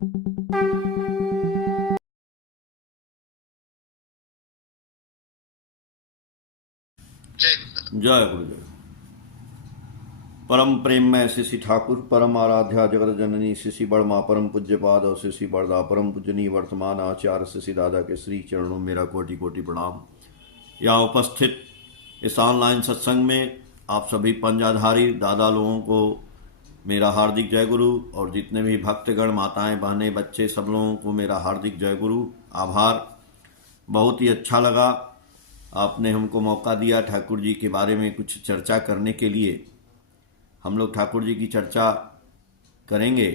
जय गुरुदेव। परम प्रेम में श्री श्री ठाकुर परम आराध्या जगत जननी श्री श्री बड़मा परम पूज्य पाद और श्री श्री बड़दा परम पूजनीय वर्तमान आचार्य श्री श्री दादा के श्री चरणों मेरा कोटि कोटि प्रणाम। यहाँ उपस्थित इस ऑनलाइन सत्संग में आप सभी पंजाधारी दादा लोगों को मेरा हार्दिक जय गुरु, और जितने भी भक्तगण माताएं बहनें बच्चे सब लोगों को मेरा हार्दिक जय गुरु, आभार। बहुत ही अच्छा लगा आपने हमको मौका दिया ठाकुर जी के बारे में कुछ चर्चा करने के लिए। हम लोग ठाकुर जी की चर्चा करेंगे।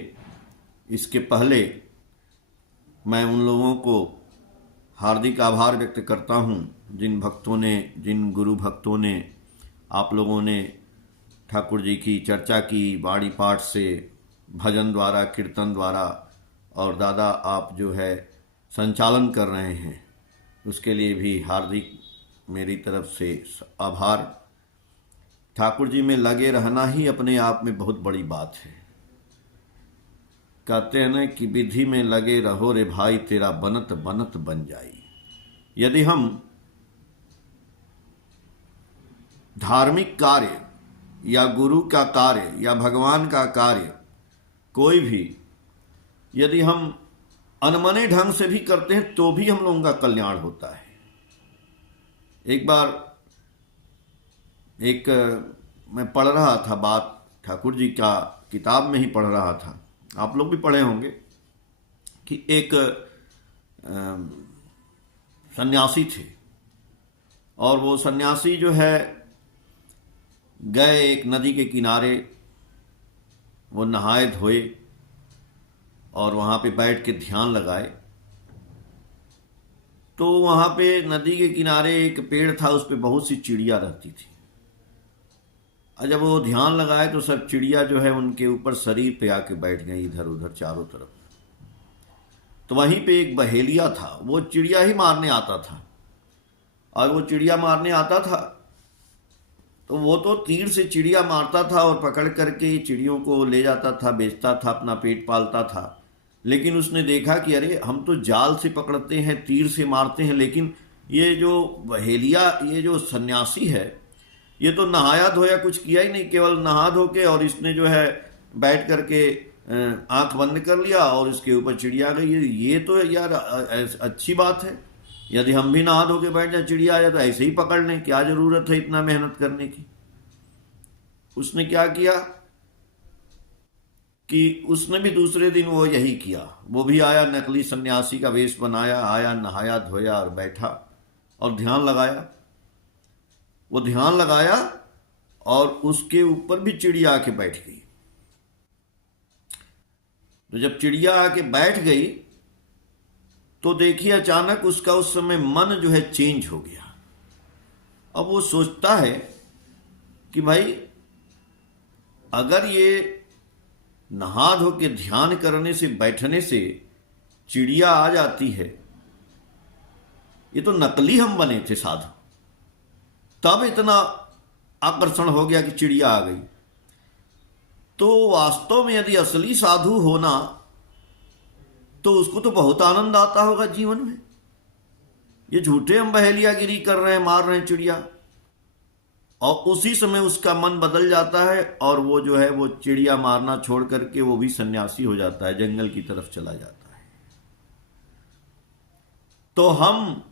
इसके पहले मैं उन लोगों को हार्दिक आभार व्यक्त करता हूं जिन भक्तों ने, जिन गुरु भक्तों ने, आप लोगों ने ठाकुर जी की चर्चा की वाणी पाठ से, भजन द्वारा, कीर्तन द्वारा, और दादा आप जो है संचालन कर रहे हैं, उसके लिए भी हार्दिक मेरी तरफ से आभार। ठाकुर जी में लगे रहना ही अपने आप में बहुत बड़ी बात है। कहते हैं ना कि विधि में लगे रहो रे भाई, तेरा बनत बनत बन जाई। यदि हम धार्मिक कार्य या गुरु का कार्य या भगवान का कार्य कोई भी यदि हम अनमने ढंग से भी करते हैं तो भी हम लोगों का कल्याण होता है। एक बार मैं पढ़ रहा था बात, ठाकुर जी का किताब में ही पढ़ रहा था, आप लोग भी पढ़े होंगे, कि एक सन्यासी थे, और वो सन्यासी जो है गए एक नदी के किनारे, वो नहाए धोए और वहाँ पे बैठ के ध्यान लगाए। तो वहाँ पे नदी के किनारे एक पेड़ था, उस पे बहुत सी चिड़िया रहती थी। और जब वो ध्यान लगाए तो सब चिड़िया जो है उनके ऊपर शरीर पे आके बैठ गई इधर उधर चारों तरफ। तो वहीं पे एक बहेलिया था, वो चिड़िया ही मारने आता था, और वो चिड़िया मारने आता था तो वो तो तीर से चिड़िया मारता था और पकड़ करके चिड़ियों को ले जाता था, बेचता था, अपना पेट पालता था। लेकिन उसने देखा कि अरे हम तो जाल से पकड़ते हैं, तीर से मारते हैं, लेकिन ये जो बहेलिया, ये जो सन्यासी है, ये तो नहाया धोया कुछ किया ही नहीं, केवल नहा धो के और इसने जो है बैठ करके आंख बंद कर लिया और इसके ऊपर चिड़िया आ गई। ये तो यार अच्छी बात है, यदि हम भी नहा धो के बैठ जाए, चिड़िया आया तो ऐसे ही पकड़ लें, क्या जरूरत है इतना मेहनत करने की। उसने क्या किया कि उसने भी दूसरे दिन वो यही किया। वो भी आया, नकली सन्यासी का वेश बनाया, आया, नहाया धोया और बैठा और ध्यान लगाया। वो ध्यान लगाया और उसके ऊपर भी चिड़िया आके बैठ गई। तो जब चिड़िया आके बैठ गई तो देखिए अचानक उसका उस समय मन जो है चेंज हो गया। अब वो सोचता है कि भाई अगर ये नहा धो के ध्यान करने से, बैठने से चिड़िया आ जाती है, ये तो नकली हम बने थे साधु, तब इतना आकर्षण हो गया कि चिड़िया आ गई। तो वास्तव में यदि असली साधु होना तो उसको तो बहुत आनंद आता होगा जीवन में। ये झूठे हम बहेलियागिरी कर रहे हैं, मार रहे हैं चिड़िया, और उसी समय उसका मन बदल जाता है और वो जो है वो चिड़िया मारना छोड़ करके वो भी सन्यासी हो जाता है, जंगल की तरफ चला जाता है। तो हम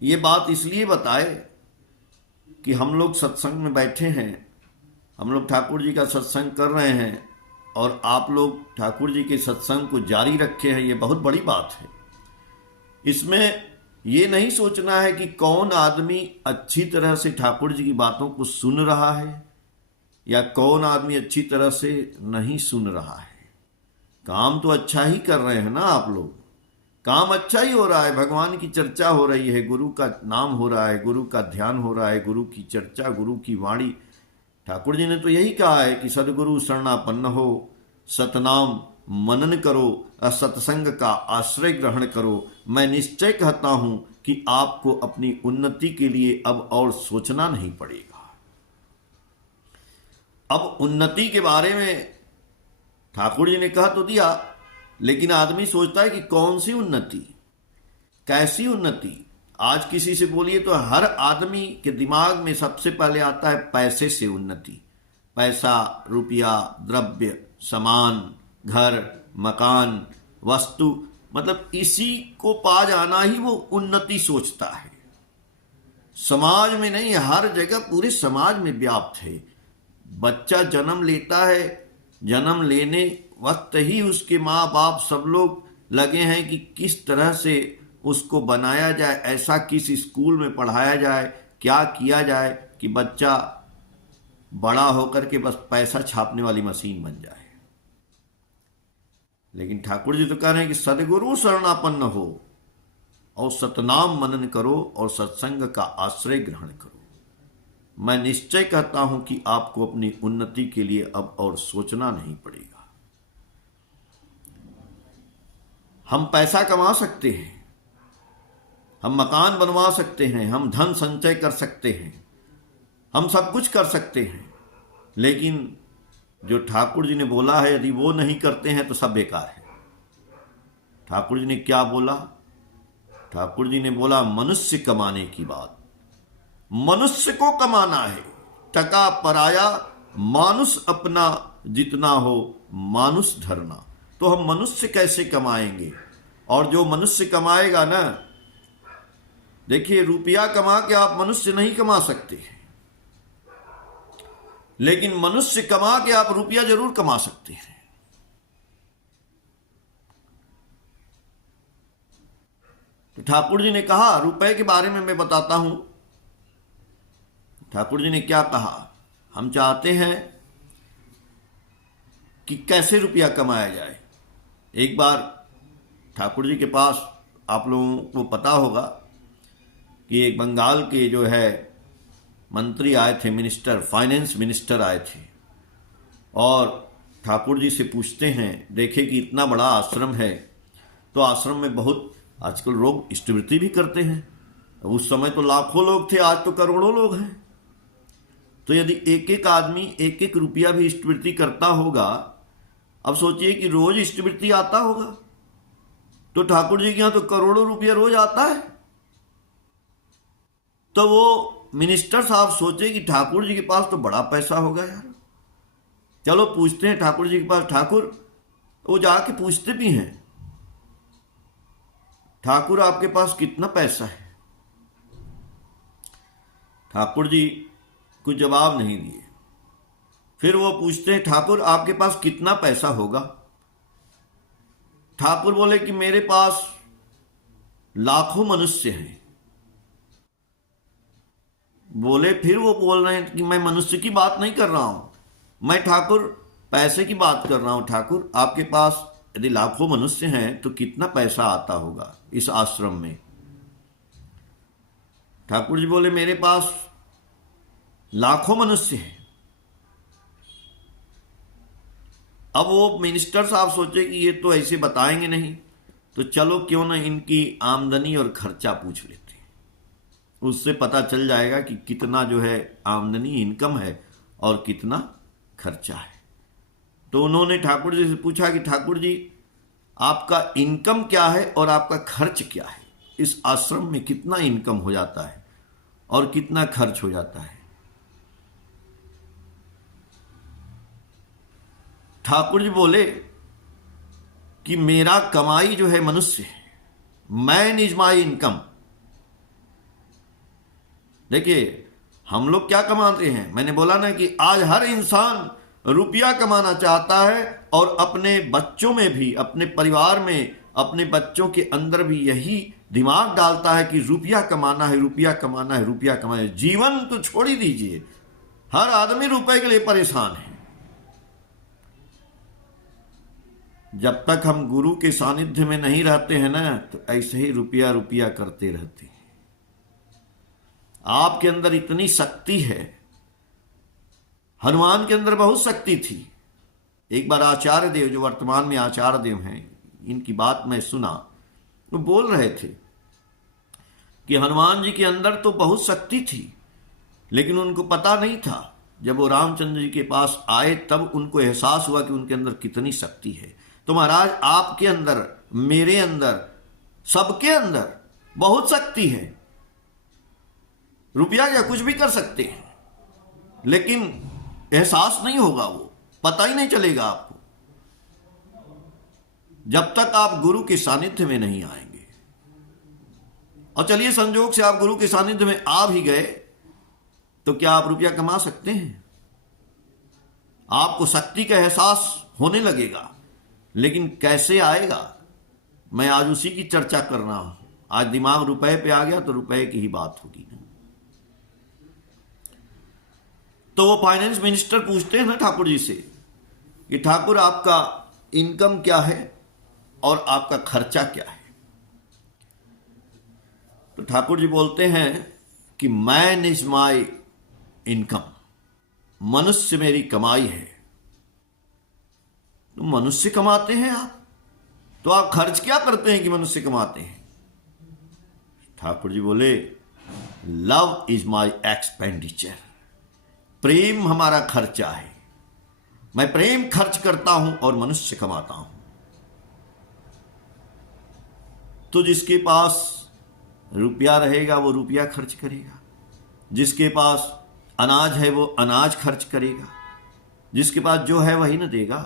ये बात इसलिए बताए कि हम लोग सत्संग में बैठे हैं, हम लोग ठाकुर जी का सत्संग कर रहे हैं, और आप लोग ठाकुर जी के सत्संग को जारी रखे हैं, ये बहुत बड़ी बात है। इसमें ये नहीं सोचना है कि कौन आदमी अच्छी तरह से ठाकुर जी की बातों को सुन रहा है या कौन आदमी अच्छी तरह से नहीं सुन रहा है। काम तो अच्छा ही कर रहे हैं ना आप लोग, काम अच्छा ही हो रहा है, भगवान की चर्चा हो रही है, गुरु का नाम हो रहा है, गुरु का ध्यान हो रहा है, गुरु की चर्चा, गुरु की वाणी। ठाकुर जी ने तो यही कहा है कि सदगुरु शरणापन्न हो, सतनाम मनन करो, सत्संग का आश्रय ग्रहण करो। मैं निश्चय कहता हूं कि आपको अपनी उन्नति के लिए अब और सोचना नहीं पड़ेगा। अब उन्नति के बारे में ठाकुर जी ने कहा तो दिया लेकिन आदमी सोचता है कि कौन सी उन्नति, कैसी उन्नति। आज किसी से बोलिए तो हर आदमी के दिमाग में सबसे पहले आता है पैसे से उन्नति। पैसा, रुपया, द्रव्य, सामान, घर, मकान, वस्तु, मतलब इसी को पा जाना ही वो उन्नति सोचता है। समाज में नहीं, हर जगह पूरे समाज में व्याप्त है। बच्चा जन्म लेता है, जन्म लेने वक्त ही उसके माँ बाप सब लोग लगे हैं कि किस तरह से उसको बनाया जाए, ऐसा किस स्कूल में पढ़ाया जाए, क्या किया जाए कि बच्चा बड़ा होकर के बस पैसा छापने वाली मशीन बन जाए। लेकिन ठाकुर जी तो कह रहे हैं कि सदगुरु शरणापन्न हो और सतनाम मनन करो और सत्संग का आश्रय ग्रहण करो। मैं निश्चय कहता हूं कि आपको अपनी उन्नति के लिए अब और सोचना नहीं पड़ेगा। हम पैसा कमा सकते हैं, हम मकान बनवा सकते हैं, हम धन संचय कर सकते हैं, हम सब कुछ कर सकते हैं, लेकिन जो ठाकुर जी ने बोला है यदि वो नहीं करते हैं तो सब बेकार है। ठाकुर जी ने क्या बोला? ठाकुर जी ने बोला मनुष्य कमाने की बात। मनुष्य को कमाना है, टका पराया, मानुष अपना जितना हो मानुष धरना। तो हम मनुष्य कैसे कमाएंगे? और जो मनुष्य कमाएगा ना, देखिए रुपया कमा के आप मनुष्य नहीं कमा सकते, लेकिन मनुष्य कमा के आप रुपया जरूर कमा सकते हैं। तो ठाकुर जी ने कहा, रुपए के बारे में मैं बताता हूं। ठाकुर जी ने क्या कहा? हम चाहते हैं कि कैसे रुपया कमाया जाए। एक बार ठाकुर जी के पास, आप लोगों को पता होगा कि एक बंगाल के जो है मंत्री आए थे, मिनिस्टर, फाइनेंस मिनिस्टर आए थे, और ठाकुर जी से पूछते हैं, देखे कि इतना बड़ा आश्रम है, तो आश्रम में बहुत आजकल लोग इष्टवृत्ति भी करते हैं। उस समय तो लाखों लोग थे, आज तो करोड़ों लोग हैं। तो यदि एक एक आदमी एक एक रुपया भी इष्टवृत्ति करता होगा, अब सोचिए कि रोज इष्टवृत्ति आता होगा, तो ठाकुर जी के यहां तो करोड़ों रुपया रोज आता है। तो वो मिनिस्टर साहब सोचे कि ठाकुर जी के पास तो बड़ा पैसा होगा यार, चलो पूछते हैं ठाकुर जी के पास। ठाकुर, वो जाके पूछते भी हैं, ठाकुर आपके पास कितना पैसा है? ठाकुर जी कुछ जवाब नहीं दिए। फिर वो पूछते हैं, ठाकुर आपके पास कितना पैसा होगा? ठाकुर बोले कि मेरे पास लाखों मनुष्य हैं। बोले, फिर वो बोल रहे हैं कि मैं मनुष्य की बात नहीं कर रहा हूं, मैं ठाकुर पैसे की बात कर रहा हूं। ठाकुर आपके पास यदि लाखों मनुष्य हैं तो कितना पैसा आता होगा इस आश्रम में? ठाकुर जी बोले, मेरे पास लाखों मनुष्य हैं। अब वो मिनिस्टर साहब सोचे कि ये तो ऐसे बताएंगे नहीं, तो चलो क्यों ना इनकी आमदनी और खर्चा पूछ लेते हैं, उससे पता चल जाएगा कि कितना जो है आमदनी, इनकम है और कितना खर्चा है। तो उन्होंने ठाकुर जी से पूछा कि ठाकुर जी आपका इनकम क्या है और आपका खर्च क्या है? इस आश्रम में कितना इनकम हो जाता है और कितना खर्च हो जाता है? ठाकुर जी बोले कि मेरा कमाई जो है मनुष्य है, मैन इज माई इनकम। देखिए हम लोग क्या कमाते हैं, मैंने बोला ना कि आज हर इंसान रुपया कमाना चाहता है और अपने बच्चों में भी, अपने परिवार में, अपने बच्चों के अंदर भी यही दिमाग डालता है कि रुपया कमाना है, रुपया कमाना है, रुपया कमाना है। जीवन तो छोड़ ही दीजिए, हर आदमी रुपए के लिए परेशान है। जब तक हम गुरु के सानिध्य में नहीं रहते हैं ना, तो ऐसे ही रुपया रुपया करते रहते हैं। आपके अंदर इतनी शक्ति है, हनुमान के अंदर बहुत शक्ति थी। एक बार आचार्य देव, जो वर्तमान में आचार्य देव हैं, इनकी बात मैं सुना, वो बोल रहे थे कि हनुमान जी के अंदर तो बहुत शक्ति थी, लेकिन उनको पता नहीं था। जब वो रामचंद्र जी के पास आए तब उनको एहसास हुआ कि उनके अंदर कितनी शक्ति है। तो महाराज आपके अंदर, मेरे अंदर, सबके अंदर बहुत शक्ति है। रुपया या कुछ भी कर सकते हैं, लेकिन एहसास नहीं होगा, वो पता ही नहीं चलेगा आपको जब तक आप गुरु के सानिध्य में नहीं आएंगे। और चलिए संजोग से आप गुरु के सानिध्य में आ भी गए तो क्या आप रुपया कमा सकते हैं? आपको शक्ति का एहसास होने लगेगा, लेकिन कैसे आएगा, मैं आज उसी की चर्चा कर रहा हूं। आज दिमाग रुपए पे आ गया तो रुपए की ही बात होगी ना। तो वो फाइनेंस मिनिस्टर पूछते हैं ना ठाकुर जी से कि ठाकुर आपका इनकम क्या है और आपका खर्चा क्या है? तो ठाकुर जी बोलते हैं कि मैन इज माई इनकम, मनुष्य मेरी कमाई है। तो मनुष्य कमाते हैं आप, तो आप खर्च क्या करते हैं कि मनुष्य कमाते हैं? ठाकुर जी बोले लव इज माई एक्सपेंडिचर, प्रेम हमारा खर्चा है। मैं प्रेम खर्च करता हूं और मनुष्य कमाता हूं। तो जिसके पास रुपया रहेगा वो रुपया खर्च करेगा, जिसके पास अनाज है वो अनाज खर्च करेगा, जिसके पास जो है वही ना देगा।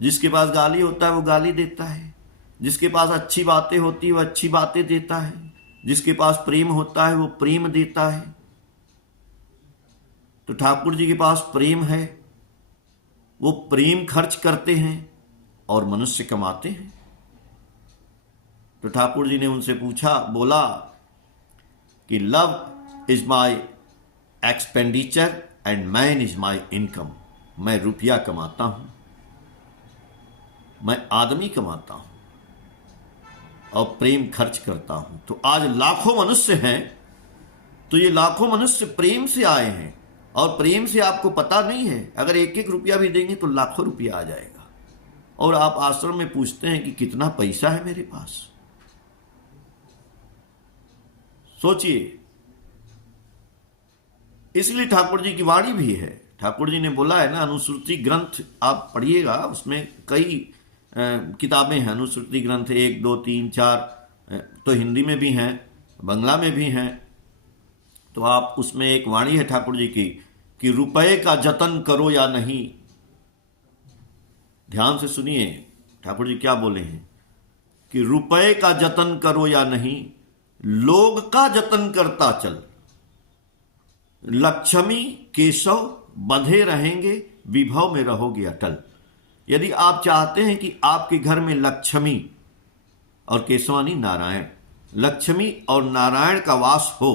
जिसके पास गाली होता है वो गाली देता है, जिसके पास अच्छी बातें होती है वो अच्छी बातें देता है, जिसके पास प्रेम होता है वो प्रेम देता है। तो ठाकुर जी के पास प्रेम है, वो प्रेम खर्च करते हैं और मनुष्य कमाते हैं। तो ठाकुर जी ने उनसे पूछा, बोला कि love is my expenditure and man is my income. मैं रुपया कमाता हूं, मैं आदमी कमाता हूं और प्रेम खर्च करता हूं। तो आज लाखों मनुष्य हैं, तो ये लाखों मनुष्य प्रेम से आए हैं, और प्रेम से आपको पता नहीं है, अगर एक एक रुपया भी देंगे तो लाखों रुपया आ जाएगा। और आप आश्रम में पूछते हैं कि कितना पैसा है मेरे पास। सोचिए, इसलिए ठाकुर जी की वाणी भी है। ठाकुर जी ने बोला है ना, अनुश्रुति ग्रंथ आप पढ़िएगा, उसमें कई किताबें हैं। अनुश्रुति ग्रंथ 1, 2, 3, 4 तो हिंदी में भी हैं, बंगला में भी हैं। तो आप उसमें एक वाणी है ठाकुर जी की कि रुपए का जतन करो या नहीं। ध्यान से सुनिए ठाकुर जी क्या बोले हैं कि रुपए का जतन करो या नहीं, लोग का जतन करता चल। लक्ष्मी केशव बंधे रहेंगे, विभव में रहोगे अटल। यदि आप चाहते हैं कि आपके घर में लक्ष्मी और केशवानी नारायण, लक्ष्मी और नारायण का वास हो,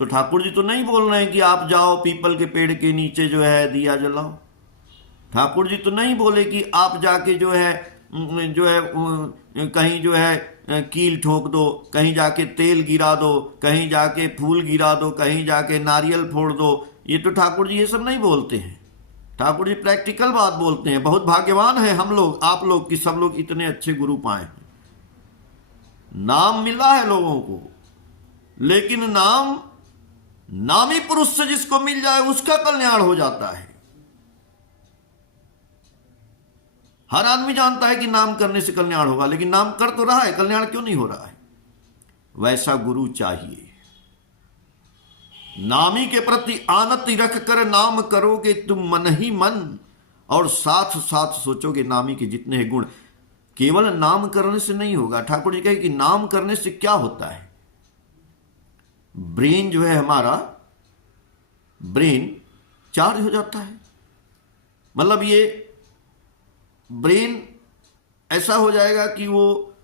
तो ठाकुर जी तो नहीं बोल रहे हैं कि आप जाओ पीपल के पेड़ के नीचे जो है दिया जलाओ। ठाकुर जी तो नहीं बोले कि आप जाके जो है कहीं जो है कील ठोक दो, कहीं जाके तेल गिरा दो, कहीं जाके फूल गिरा दो, कहीं जाके नारियल फोड़ दो। ये तो ठाकुर जी ये सब नहीं बोलते हैं। ठाकुर जी प्रैक्टिकल बात बोलते हैं। बहुत भाग्यवान है हम लोग, आप लोग, कि सब लोग इतने अच्छे गुरु पाए हैं। नाम मिला है लोगों को, लेकिन नाम नामी पुरुष से जिसको मिल जाए उसका कल्याण हो जाता है। हर आदमी जानता है कि नाम करने से कल्याण होगा, लेकिन नाम कर तो रहा है, कल्याण क्यों नहीं हो रहा है? वैसा गुरु चाहिए। नामी के प्रति आनति रख कर नाम करोगे तुम मन ही मन, और साथ साथ सोचोगे नामी के जितने हैं गुण। केवल नाम करने से नहीं होगा। ठाकुर जी कहे कि नाम करने से क्या होता है? ब्रेन जो है हमारा, ब्रेन चार्ज हो जाता है। मतलब ये ब्रेन ऐसा हो जाएगा कि वो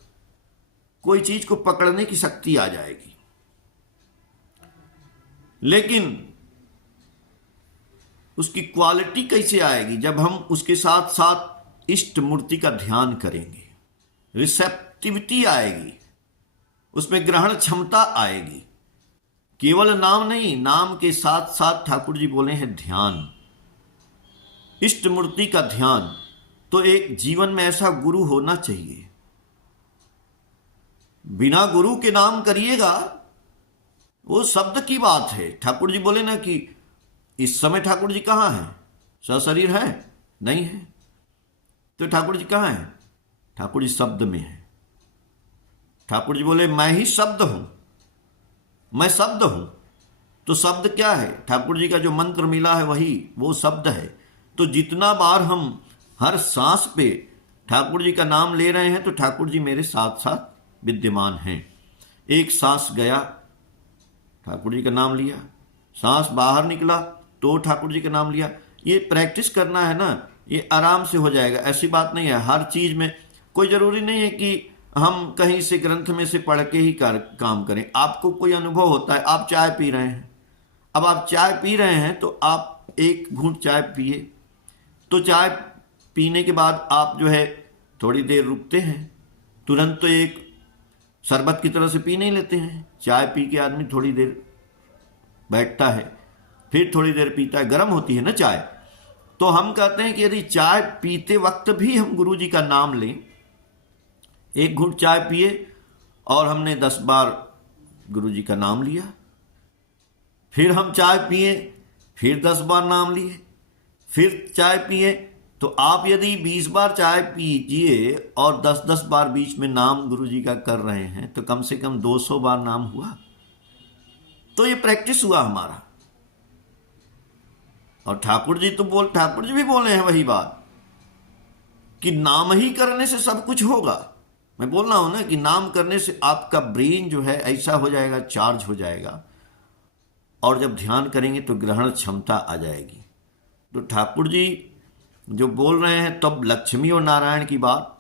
कोई चीज को पकड़ने की शक्ति आ जाएगी। लेकिन उसकी क्वालिटी कैसे आएगी? जब हम उसके साथ साथ इष्ट मूर्ति का ध्यान करेंगे, रिसेप्टिविटी आएगी, उसमें ग्रहण क्षमता आएगी। केवल नाम नहीं, नाम के साथ साथ ठाकुर जी बोले हैं ध्यान, इष्ट मूर्ति का ध्यान। तो एक जीवन में ऐसा गुरु होना चाहिए। बिना गुरु के नाम करिएगा, वो शब्द की बात है। ठाकुर जी बोले ना कि इस समय ठाकुर जी कहां हैं? सशरीर है? नहीं है। तो ठाकुर जी कहाँ हैं? ठाकुर जी शब्द में है। ठाकुर जी बोले मैं ही शब्द हूं, मैं शब्द हूं। तो शब्द क्या है? ठाकुर जी का जो मंत्र मिला है वही वो शब्द है। तो जितना बार हम हर सांस पे ठाकुर जी का नाम ले रहे हैं तो ठाकुर जी मेरे साथ साथ विद्यमान हैं। एक सांस गया, ठाकुर जी का नाम लिया, सांस बाहर निकला तो ठाकुर जी का नाम लिया। ये प्रैक्टिस करना है ना, ये आराम से हो जाएगा। ऐसी बात नहीं है, हर चीज में कोई जरूरी नहीं है कि हम कहीं से ग्रंथ में से पढ़ के ही काम करें। आपको कोई अनुभव होता है, आप चाय पी रहे हैं, अब आप चाय पी रहे हैं तो आप एक घूंट चाय पिए, तो चाय पीने के बाद आप जो है थोड़ी देर रुकते हैं, तुरंत तो एक शरबत की तरह से पी नहीं लेते हैं। चाय पी के आदमी थोड़ी देर बैठता है, फिर थोड़ी देर पीता है, गर्म होती है ना चाय। तो हम कहते हैं कि यदि चाय पीते वक्त भी हम गुरु जी का नाम लें, एक घूंट चाय पिए और हमने 10 बार गुरु जी का नाम लिया, फिर हम चाय पिए, फिर 10 बार नाम लिए, फिर चाय पिए, तो आप यदि 20 बार चाय पीजिए और 10-10 बार बीच में नाम गुरु जी का कर रहे हैं तो कम से कम 200 बार नाम हुआ। तो ये प्रैक्टिस हुआ हमारा। और ठाकुर जी भी बोले हैं वही बात कि नाम ही करने से सब कुछ होगा। मैं बोल रहा हूं ना कि नाम करने से आपका ब्रेन जो है ऐसा हो जाएगा, चार्ज हो जाएगा, और जब ध्यान करेंगे तो ग्रहण क्षमता आ जाएगी। तो ठाकुर जी जो बोल रहे हैं तब लक्ष्मी और नारायण की बात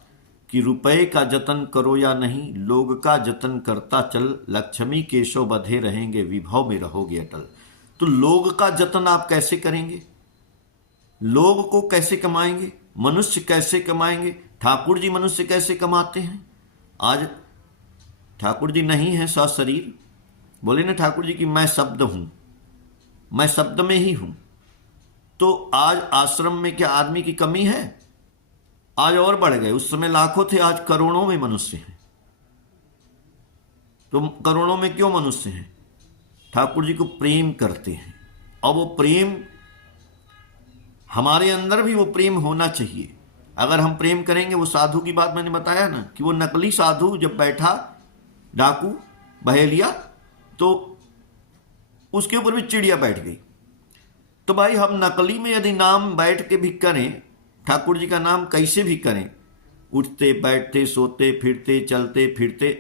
कि रुपए का जतन करो या नहीं, लोग का जतन करता चल, लक्ष्मी केशव बधे रहेंगे, विभव में रहोगे अटल। तो लोग का जतन आप कैसे करेंगे? लोग को कैसे कमाएंगे? मनुष्य कैसे कमाएंगे? ठाकुर जी मनुष्य कैसे कमाते हैं? आज ठाकुर जी नहीं है सशरीर, बोले ना ठाकुर जी कि मैं शब्द हूं, मैं शब्द में ही हूं। तो आज आश्रम में क्या आदमी की कमी है? आज और बढ़ गए। उस समय लाखों थे, आज करोड़ों में मनुष्य हैं। तो करोड़ों में क्यों मनुष्य हैं? ठाकुर जी को प्रेम करते हैं, और वो प्रेम हमारे अंदर भी वो प्रेम होना चाहिए। अगर हम प्रेम करेंगे, वो साधु की बात मैंने बताया ना कि वो नकली साधु जब बैठा, डाकू बहेलिया, तो उसके ऊपर भी चिड़िया बैठ गई। तो भाई हम नकली में यदि नाम बैठ के भी करें, ठाकुर जी का नाम कैसे भी करें, उठते बैठते सोते फिरते चलते फिरते,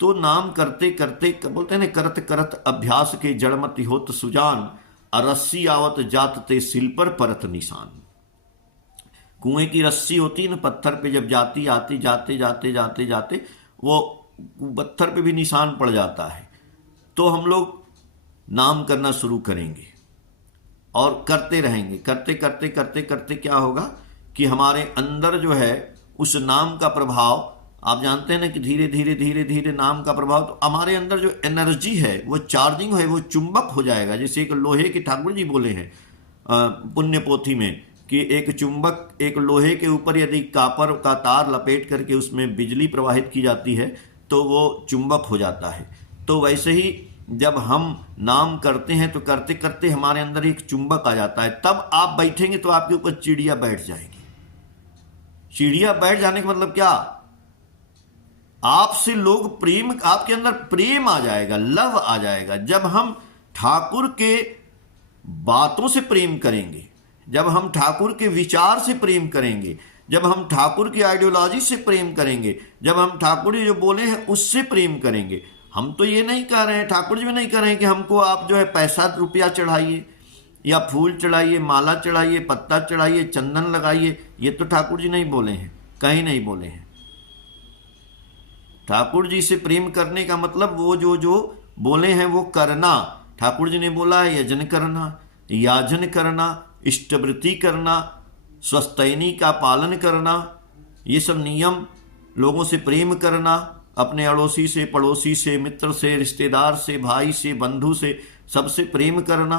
तो नाम करते करते बोलते हैं ना, करत करत अभ्यास के जड़मति होत सुजान, रस्सी आवत जात ते सिल पर परत निशान। कुएं की रस्सी होती है ना, पत्थर पे जब जाती आती जाते जाते जाते जाते वो पत्थर पे भी निशान पड़ जाता है। तो हम लोग नाम करना शुरू करेंगे और करते रहेंगे। करते करते करते करते क्या होगा कि हमारे अंदर जो है उस नाम का प्रभाव, आप जानते हैं ना कि धीरे धीरे धीरे धीरे नाम का प्रभाव, तो हमारे अंदर जो एनर्जी है वो चार्जिंग है, वो चुंबक हो जाएगा। जैसे एक लोहे के, ठाकुर जी बोले हैं पुण्य पोथी में कि एक चुंबक, एक लोहे के ऊपर यदि कापर का तार लपेट करके उसमें बिजली प्रवाहित की जाती है तो वो चुंबक हो जाता है। तो वैसे ही जब हम नाम करते हैं तो करते करते हमारे अंदर एक चुंबक आ जाता है। तब आप बैठेंगे तो आपके ऊपर चिड़िया बैठ जाएगी। चिड़िया बैठ जाने का मतलब क्या? आपसे लोग प्रेम, आपके अंदर प्रेम आ जाएगा, लव आ जाएगा। जब हम ठाकुर के बातों से प्रेम करेंगे, जब हम ठाकुर के विचार से प्रेम करेंगे, जब हम ठाकुर की आइडियोलॉजी से प्रेम करेंगे, जब हम ठाकुर जी जो बोले हैं उससे प्रेम करेंगे। हम तो ये नहीं कह रहे हैं, ठाकुर जी भी नहीं कह रहे हैं कि हमको आप जो है पैसा रुपया चढ़ाइए या फूल चढ़ाइए, माला चढ़ाइए, पत्ता चढ़ाइए, चंदन लगाइए। ये तो ठाकुर जी नहीं बोले हैं, कहीं नहीं बोले हैं। ठाकुर जी से प्रेम करने का मतलब वो जो जो बोले हैं वो करना। ठाकुर जी ने बोला है यजन करना, याजन करना, इष्टवृत्ति करना, स्वस्तैनी का पालन करना, ये सब नियम, लोगों से प्रेम करना, अपने अड़ोसी से, पड़ोसी से, मित्र से, रिश्तेदार से, भाई से, बंधु से, सबसे प्रेम करना।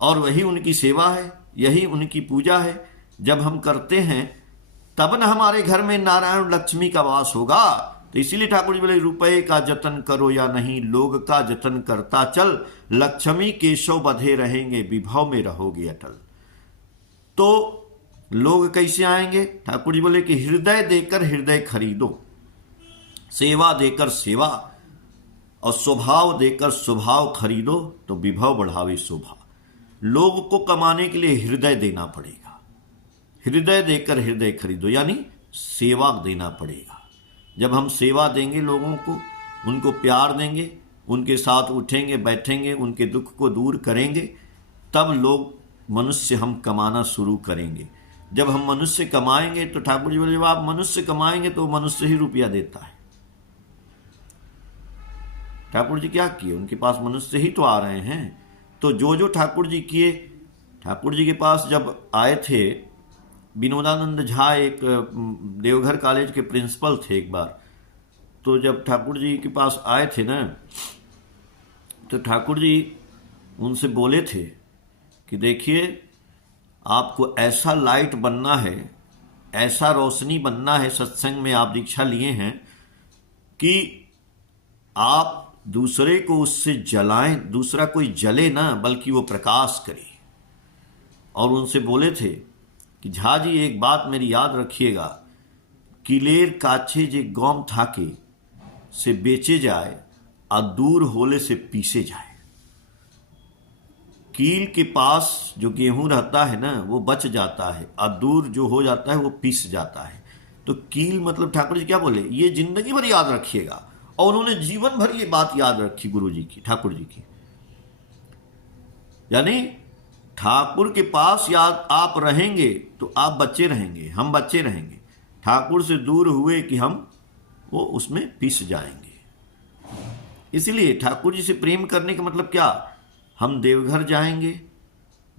और वही उनकी सेवा है, यही उनकी पूजा है। जब हम करते हैं तब न हमारे घर में नारायण लक्ष्मी का वास होगा। तो इसीलिए ठाकुर जी बोले रुपए का जतन करो या नहीं, लोग का जतन करता चल, लक्ष्मी केशव बधे रहेंगे, विभव में रहोगे अटल। तो लोग कैसे आएंगे? ठाकुर जी बोले कि हृदय देकर हृदय खरीदो, सेवा देकर सेवा और स्वभाव देकर स्वभाव खरीदो तो विभव बढ़ावे शोभा। लोग को कमाने के लिए हृदय देना पड़ेगा, हृदय देकर हृदय खरीदो यानी सेवा देना पड़ेगा। जब हम सेवा देंगे लोगों को, उनको प्यार देंगे, उनके साथ उठेंगे बैठेंगे, उनके दुख को दूर करेंगे, तब लोग मनुष्य हम कमाना शुरू करेंगे। जब हम मनुष्य कमाएंगे तो ठाकुर जी बोले जब आप मनुष्य कमाएंगे तो मनुष्य ही रुपया देता है। ठाकुर जी क्या किए? उनके पास मनुष्य ही तो आ रहे हैं। तो जो ठाकुर जी किए, ठाकुर जी के पास जब आए थे विनोदानंद झा, एक देवघर कॉलेज के प्रिंसिपल थे एक बार, तो जब ठाकुर जी के पास आए थे ना, तो ठाकुर जी उनसे बोले थे कि देखिए आपको ऐसा लाइट बनना है, ऐसा रोशनी बनना है, सत्संग में आप दीक्षा लिए हैं कि आप दूसरे को उससे जलाएं, दूसरा कोई जले ना बल्कि वो प्रकाश करे। और उनसे बोले थे कि झा जी एक बात मेरी याद रखिएगा, किलेर काछे जे गौम थाके से बेचे जाए और दूर होले से पीसे जाए। कील के पास जो गेहूं रहता है ना वो बच जाता है और दूर जो हो जाता है वो पीस जाता है। तो कील मतलब ठाकुर जी क्या बोले, ये जिंदगी भर याद रखिएगा। और उन्होंने जीवन भर ये बात याद रखी गुरु जी की, ठाकुर जी की। यानी ठाकुर के पास याद आप रहेंगे तो आप बच्चे रहेंगे, हम बच्चे रहेंगे। ठाकुर से दूर हुए कि हम वो उसमें पिस जाएंगे। इसलिए ठाकुर जी से प्रेम करने का मतलब क्या? हम देवघर जाएंगे,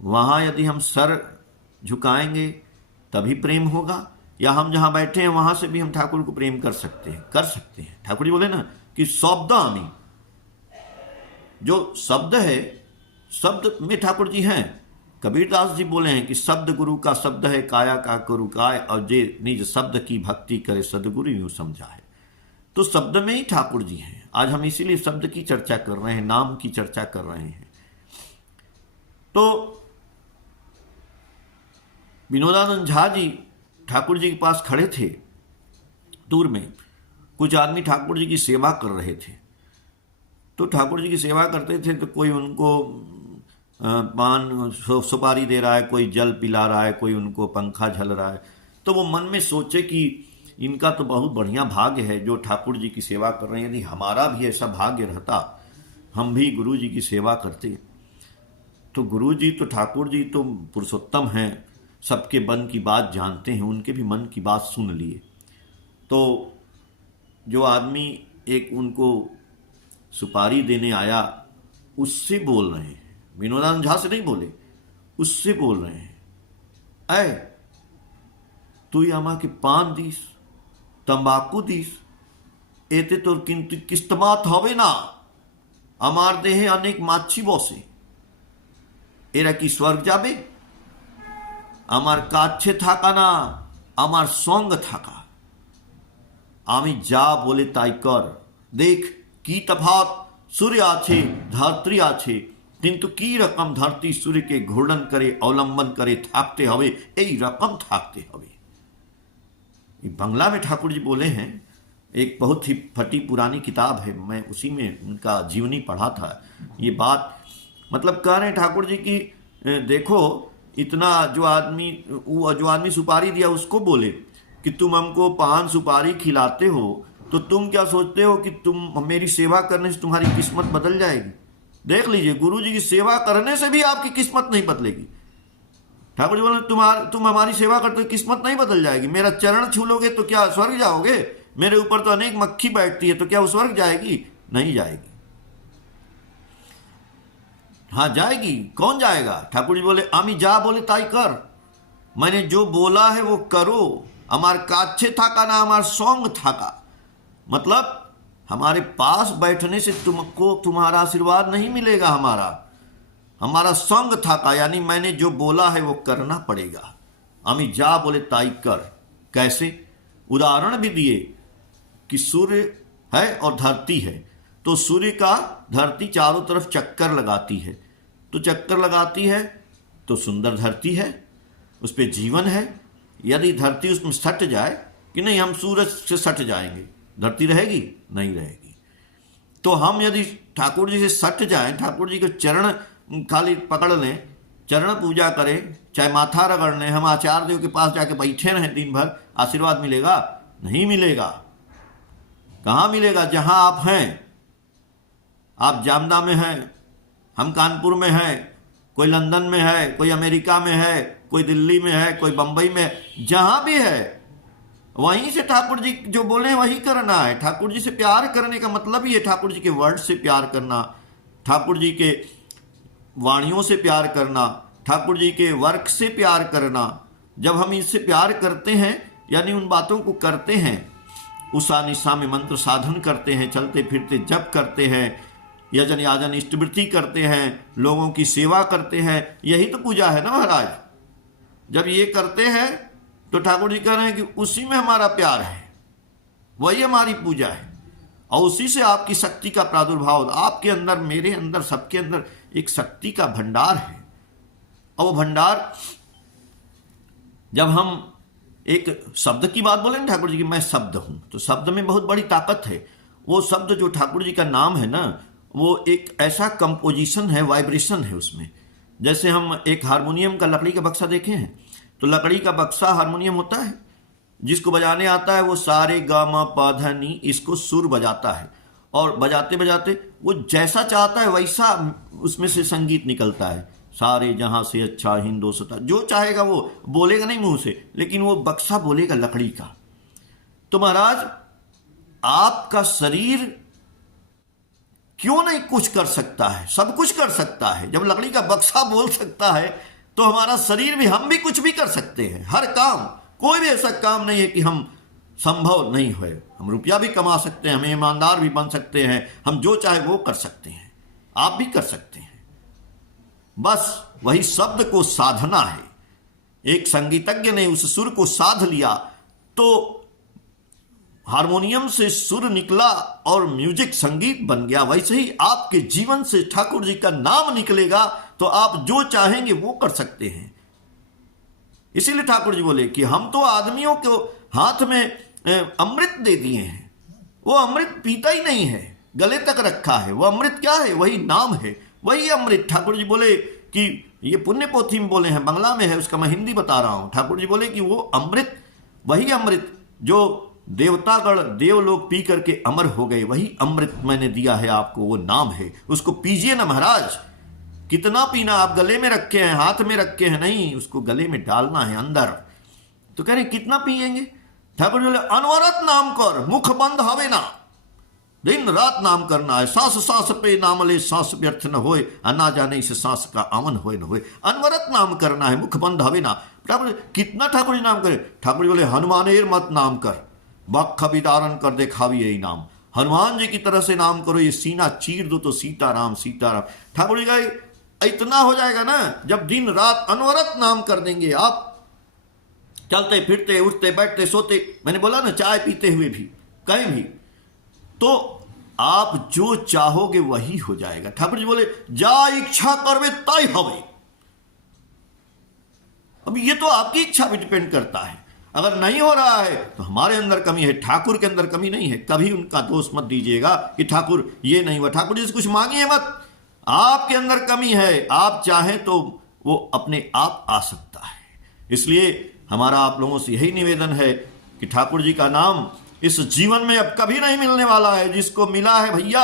वहां यदि हम सर झुकाएंगे तभी प्रेम होगा, या हम जहां बैठे हैं वहां से भी हम ठाकुर को प्रेम कर सकते हैं। ठाकुर जी बोले ना कि शब्द आमी, जो शब्द है, शब्द में ठाकुर जी हैं। कबीरदास जी बोले हैं कि शब्द गुरु का शब्द है, काया का गुरु काय, और जे निज शब्द की भक्ति करे सदगुरु यूं समझा है। तो शब्द में ही ठाकुर जी हैं। आज हम इसीलिए शब्द की चर्चा कर रहे हैं, नाम की चर्चा कर रहे हैं। तो विनोदानंद झा जी ठाकुर जी के पास खड़े थे, दूर में कुछ आदमी ठाकुर जी की सेवा कर रहे थे। तो ठाकुर जी की सेवा करते थे तो कोई उनको पान सुपारी दे रहा है, कोई जल पिला रहा है, कोई उनको पंखा झल रहा है। तो वो मन में सोचे कि इनका तो बहुत बढ़िया भाग्य है जो ठाकुर जी की सेवा कर रहे हैं, यदि हमारा भी ऐसा भाग्य रहता, हम भी गुरु जी की सेवा करते। तो गुरु जी तो ठाकुर जी तो पुरुषोत्तम हैं, सबके मन की बात जानते हैं, उनके भी मन की बात सुन लिए। तो जो आदमी एक उनको सुपारी देने आया उससे बोल रहे हैं, विनोदानंद झा से नहीं बोले, उससे बोल रहे हैं, ऐ तुई आमा के पान दीस, तंबाकू दीस, एते तो किंतु किस्तमात हवे ना, আমার দেহে অনেক মাছি বসে, এরা কি স্বর্গ যাবে? আমার কাছে থাকা না, আমার সঙ্গ থাকা। আমি যা বলে তাই কর। দেখ কি তফাৎ, सूर्य आछे धरती आछे, किंतु की रकम धरती सूर्य के घूर्णन करे, अवलंबन करे, थाकते हवे, यही रकम थाकते हवे। बंगला में ठाकुर जी बोले हैं, एक बहुत ही फटी पुरानी किताब है, मैं उसी में उनका जीवनी पढ़ा था। ये बात मतलब कह रहे हैं ठाकुर जी की, देखो इतना जो आदमी सुपारी दिया उसको बोले कि तुम हमको पान सुपारी खिलाते हो, तो तुम क्या सोचते हो कि तुम मेरी सेवा करने से तुम्हारी किस्मत बदल जाएगी? देख लीजिए, गुरु जी की सेवा करने से भी आपकी किस्मत नहीं बदलेगी। ठाकुर जी बोले तुम हमारी सेवा करते हो, किस्मत नहीं बदल जाएगी। मेरा चरण छू लोगे तो क्या स्वर्ग जाओगे? मेरे ऊपर तो अनेक मक्खी बैठती है, तो क्या वो स्वर्ग जाएगी? नहीं जाएगी। हाँ जाएगी, कौन जाएगा? ठाकुर जी बोले आमी जा बोले ताई कर, मैंने जो बोला है वो करो। हमार काछे थाका ना, हमार सॉन्ग थाका, मतलब हमारे पास बैठने से तुमको तुम्हारा आशीर्वाद नहीं मिलेगा, हमारा संग थाका, यानी मैंने जो बोला है वो करना पड़ेगा। अमी जा बोले ताई कर। कैसे? उदाहरण भी दिए कि सूर्य है और धरती है, तो सूर्य का धरती चारों तरफ चक्कर लगाती है, तो चक्कर लगाती है तो सुंदर धरती है, उस पर जीवन है। यदि धरती उसमें सट जाए कि नहीं हम सूरज से सट जाएंगे, धरती रहेगी? नहीं रहेगी। तो हम यदि ठाकुर जी से सट जाएं, ठाकुर जी के चरण खाली पकड़ लें, चरण पूजा करें, चाहे माथा रगड़ लें, हम आचार्य देव के पास जाके बैठे रहें दिन भर, आशीर्वाद मिलेगा? नहीं मिलेगा। कहाँ मिलेगा? जहां आप हैं। आप जामदा में हैं, हम कानपुर में हैं, कोई लंदन में है, कोई अमेरिका में है, कोई दिल्ली में है, कोई बंबई में है, जहां भी है वहीं से ठाकुर जी जो बोले वही करना है। ठाकुर जी से प्यार करने का मतलब ही है ठाकुर जी के वर्ड से प्यार करना, ठाकुर जी के वाणियों से प्यार करना, ठाकुर जी के वर्क से प्यार करना। जब हम इससे प्यार करते हैं, यानी उन बातों को करते हैं, उषा निशा में मंत्र साधन करते हैं, चलते फिरते जप करते हैं, यजन याजन इष्टवृत्ति करते हैं, लोगों की सेवा करते हैं, यही तो पूजा है ना महाराज। जब ये करते हैं तो ठाकुर जी कह रहे हैं कि उसी में हमारा प्यार है, वही हमारी पूजा है, और उसी से आपकी शक्ति का प्रादुर्भाव, आपके अंदर, मेरे अंदर, सबके अंदर एक शक्ति का भंडार है। और वो भंडार, जब हम एक शब्द की बात बोले ना ठाकुर जी की, मैं शब्द हूं, तो शब्द में बहुत बड़ी ताकत है। वो शब्द जो ठाकुर जी का नाम है ना, वो एक ऐसा कंपोजिशन है, वाइब्रेशन है उसमें। जैसे हम एक हारमोनियम का लकड़ी का बक्सा देखे हैं, तो लकड़ी का बक्सा हारमोनियम होता है, जिसको बजाने आता है वो सारे गा मा पा धा नी इसको सुर बजाता है, और बजाते बजाते वो जैसा चाहता है वैसा उसमें से संगीत निकलता है। सारे जहां से अच्छा हिंदोस्तां, जो चाहेगा वो बोलेगा नहीं मुंह से, लेकिन वो बक्सा बोलेगा लकड़ी का। तो महाराज आपका शरीर क्यों नहीं कुछ कर सकता है? सब कुछ कर सकता है। जब लकड़ी का बक्सा बोल सकता है तो हमारा शरीर भी, हम भी कुछ भी कर सकते हैं। हर काम, कोई भी ऐसा काम नहीं है कि हम संभव नहीं है। हम रुपया भी कमा सकते हैं, हम ईमानदार भी बन सकते हैं, हम जो चाहे वो कर सकते हैं, आप भी कर सकते हैं। बस वही शब्द को साधना है। एक संगीतज्ञ ने उस सुर को साध लिया तो हारमोनियम से सुर निकला और म्यूजिक संगीत बन गया। वैसे ही आपके जीवन से ठाकुर जी का नाम निकलेगा तो आप जो चाहेंगे वो कर सकते हैं। इसीलिए ठाकुर जी बोले कि हम तो आदमियों को हाथ में अमृत दे दिए हैं, वो अमृत पीता ही नहीं है, गले तक रखा है। वो अमृत क्या है? वही नाम है, वही अमृत। ठाकुर जी बोले कि ये पुण्य पोथी में बोले हैं, बंगला में है, उसका मैं हिंदी बता रहा हूं। ठाकुर जी बोले कि वो अमृत, वही अमृत जो देवतागण देवलोक पी करके अमर हो गए, वही अमृत मैंने दिया है आपको, वो नाम है। उसको पीजिए ना महाराज। कितना पीना? आप गले में रखे हैं, हाथ में रखे हैं? नहीं, उसको गले में डालना है अंदर। तो कह रहे कितना पिएंगे? ठाकुर जी बोले अनवरत नाम कर, मुख बंद हवे ना, दिन रात नाम करना है। सांस सांस पे नाम ले, सांस व्यर्थ न होए, ना जाने इस सांस का आमन होए न होए। अनवरत नाम करना है, मुख बंद हवे ना। ठाकुर कितना ठाकुर जी नाम करे? ठाकुर जी बोले हनुमानेर मत नाम कर, बख विदारण कर दे खावी यही नाम। हनुमान जी की तरह से नाम करो, ये सीना चीर दो तो सीताराम सीताराम। ठाकुर जी का इतना हो जाएगा ना, जब दिन रात अनवरत नाम कर देंगे आप, चलते फिरते, उठते बैठते, सोते, मैंने बोला ना चाय पीते हुए भी, कहीं भी, तो आप जो चाहोगे वही हो जाएगा। ठाकुर जी बोले जा इच्छा करवे तय हवे। अब ये तो आपकी इच्छा पे डिपेंड करता है। अगर नहीं हो रहा है तो हमारे अंदर कमी है, ठाकुर के अंदर कमी नहीं है। कभी उनका दोष मत दीजिएगा कि ठाकुर ये नहीं हुआ। ठाकुर जी से कुछ मांगिए मत, आपके अंदर कमी है। आप चाहें तो वो अपने आप आ सकता है। इसलिए हमारा आप लोगों से यही निवेदन है कि ठाकुर जी का नाम इस जीवन में अब कभी नहीं मिलने वाला है। जिसको मिला है भैया,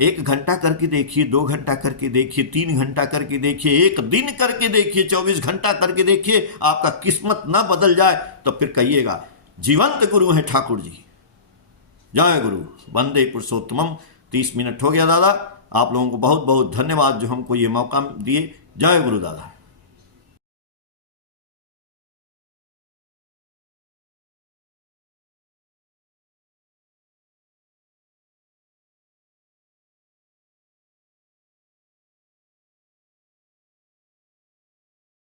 1 घंटा करके देखिए, 2 घंटा करके देखिए, 3 घंटा करके देखिए, 1 दिन करके देखिए, 24 घंटा करके देखिए। आपका किस्मत ना बदल जाए तो फिर कहिएगा जीवंत गुरु है ठाकुर जी। जय गुरु, वंदे पुरुषोत्तमम। 30 मिनट हो गया दादा। आप लोगों को बहुत बहुत धन्यवाद जो हमको ये मौका दिए। जय गुरु दादा।